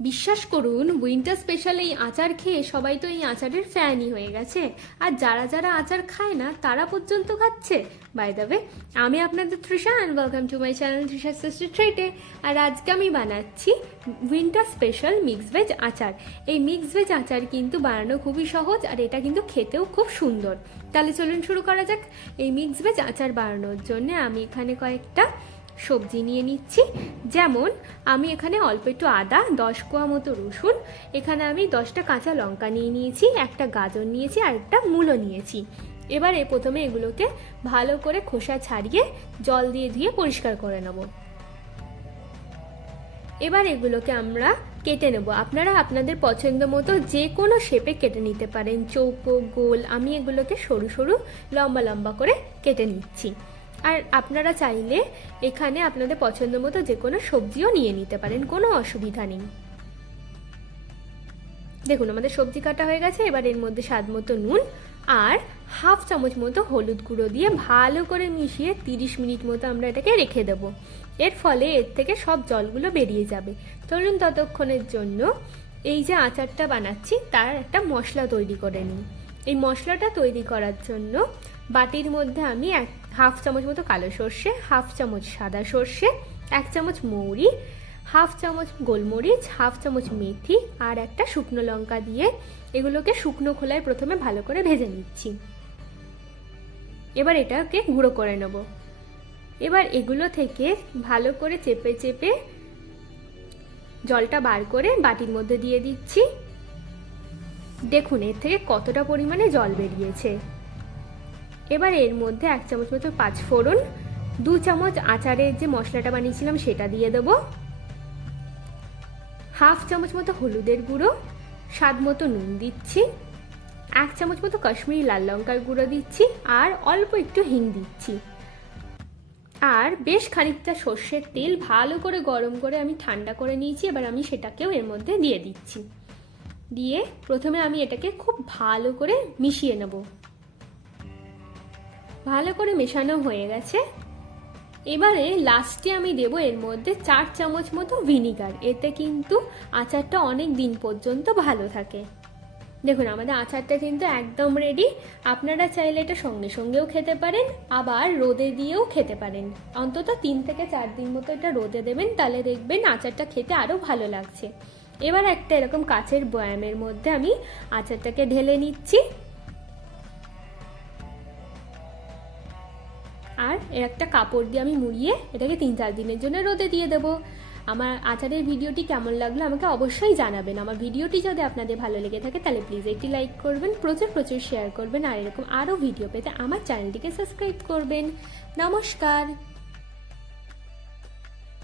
বিশ্বাস করুন, winter special এই আচার খেয়ে সবাই তো এই আচারের ফ্যানই হয়ে গেছে। আর যারা যারা আচার খায় না তারা পর্যন্ত খাচ্ছে। বাই দ্য ওয়ে, আমি আপনাদের Trisha and welcome to my channel Trisha sister ট্রিটে। আর আজকে আমি বানাচ্ছি উইন্টার স্পেশাল মিক্স ভেজ আচার। এই মিক্স ভেজ আচার কিন্তু বানানো খুবই সহজ, আর এটা কিন্তু খেতেও খুব সুন্দর। তাহলে চলুন শুরু করা যাক। এই মিক্স ভেজ আচার বানানোর জন্য আমি এখানে কয়েকটা সবজি নিয়ে নিচ্ছি। যেমন আমি এখানে অল্প একটু আদা, 10 কোয়া মতো রসুন, এখানে আমি 10টা কাঁচা লঙ্কা নিয়ে নিয়েছি, একটা গাজর নিয়েছি আর একটা মূলো নিয়েছি। এবারে প্রথমে এগুলোকে ভালো করে খোসা ছাড়িয়ে জল দিয়ে ধুয়ে পরিষ্কার করে নেব। এবার এগুলোকে আমরা কেটে নেব। আপনারা আপনাদের পছন্দ মতো যে কোনো শেপে কেটে নিতে পারেন, চৌকো, গোল। আমি এগুলোকে সরু সরু লম্বা লম্বা করে কেটে নিচ্ছি। আর আপনারা চাইলে এখানে আপনাদের পছন্দ মতো যে কোনো সবজিও নিয়ে নিতে পারেন, কোনো অসুবিধা নেই। দেখুন আমাদের সবজি কাটা হয়ে গেছে। এবার এর মধ্যে স্বাদ মতো নুন আর হাফ চামচ মতো হলুদ গুঁড়ো দিয়ে ভালো করে মিশিয়ে 30 মিনিট মতো আমরা এটাকে রেখে দেব। এর ফলে এর থেকে সব জলগুলো বেরিয়ে যাবে। চলুন ততক্ষণের জন্য এই যে আচারটা বানাচ্ছি তার একটা মশলা তৈরি করে নিই। এই মশলাটা তৈরি করার জন্য বাটির মধ্যে আমি হাফ চামচ মতো কালো সর্ষে, হাফ চামচ সাদা সর্ষে, 1 চামচ মৌরি, হাফ চামচ গোলমরিচ, হাফ চামচ মেথি আর একটা শুকনো লঙ্কা দিয়ে এগুলোকে শুকনো খোলায় প্রথমে ভালো করে ভেজে নিচ্ছি। এবার এটাকে গুঁড়ো করে নেব। এবার এগুলো থেকে ভালো করে চেপে চেপে জলটা বার করে বাটির মধ্যে দিয়ে দিচ্ছি। দেখুন এর থেকে কতটা পরিমাণে জল বেরিয়েছে। এবার এর মধ্যে 1 চামচ মতো 5 ফোড়ন, 2 চামচ আচারের যে মশলাটা বানিয়েছিলাম সেটা দিয়ে দেবো, হাফ চামচ মতো হলুদের গুঁড়ো, স্বাদ মতো নুন দিচ্ছি, 1 চামচ মতো কাশ্মীরি লাল লঙ্কার গুঁড়ো দিচ্ছি আর অল্প একটু হিং দিচ্ছি। আর বেশ খানিকটা সর্ষের তেল ভালো করে গরম করে আমি ঠান্ডা করে নিয়েছি। এবার আমি সেটাকেও এর মধ্যে দিয়ে দিচ্ছি। দিয়ে প্রথমে আমি এটাকে খুব ভালো করে মিশিয়ে নেব। ভালো করে মেশানো হয়ে গেছে। এবারে লাস্টে আমি দেবো এর মধ্যে 4 চামচ মতো ভিনিগার। এতে কিন্তু আচারটা অনেক দিন পর্যন্ত ভালো থাকে। দেখুন আমাদের আচারটা কিন্তু একদম রেডি। আপনারা চাইলে এটা সঙ্গে সঙ্গেও খেতে পারেন, আবার রোদে দিয়েও খেতে পারেন। অন্তত 3 থেকে 4 দিন মতো এটা রোদে দেবেন, তাহলে দেখবেন আচারটা খেতে আরও ভালো লাগছে। এবার একটা এরকম কাচের বয়ামের মধ্যে আমি আচারটাকে ঢেলে নিচ্ছি। আর একটা কাপড় দিয়ে আমি মুড়িয়ে এটাকে 3-4 দিনের জন্য রোদে দিয়ে দেবো। আমার আচারের ভিডিওটি কেমন লাগলো আমাকে অবশ্যই জানাবেন। আমার ভিডিওটি যদি আপনাদের ভালো লেগে থাকে তাহলে প্লিজ একটি লাইক করবেন, প্রচুর প্রচুর শেয়ার করবেন, আর এরকম আরও ভিডিও পেতে আমার চ্যানেলটিকে সাবস্ক্রাইব করবেন। নমস্কার।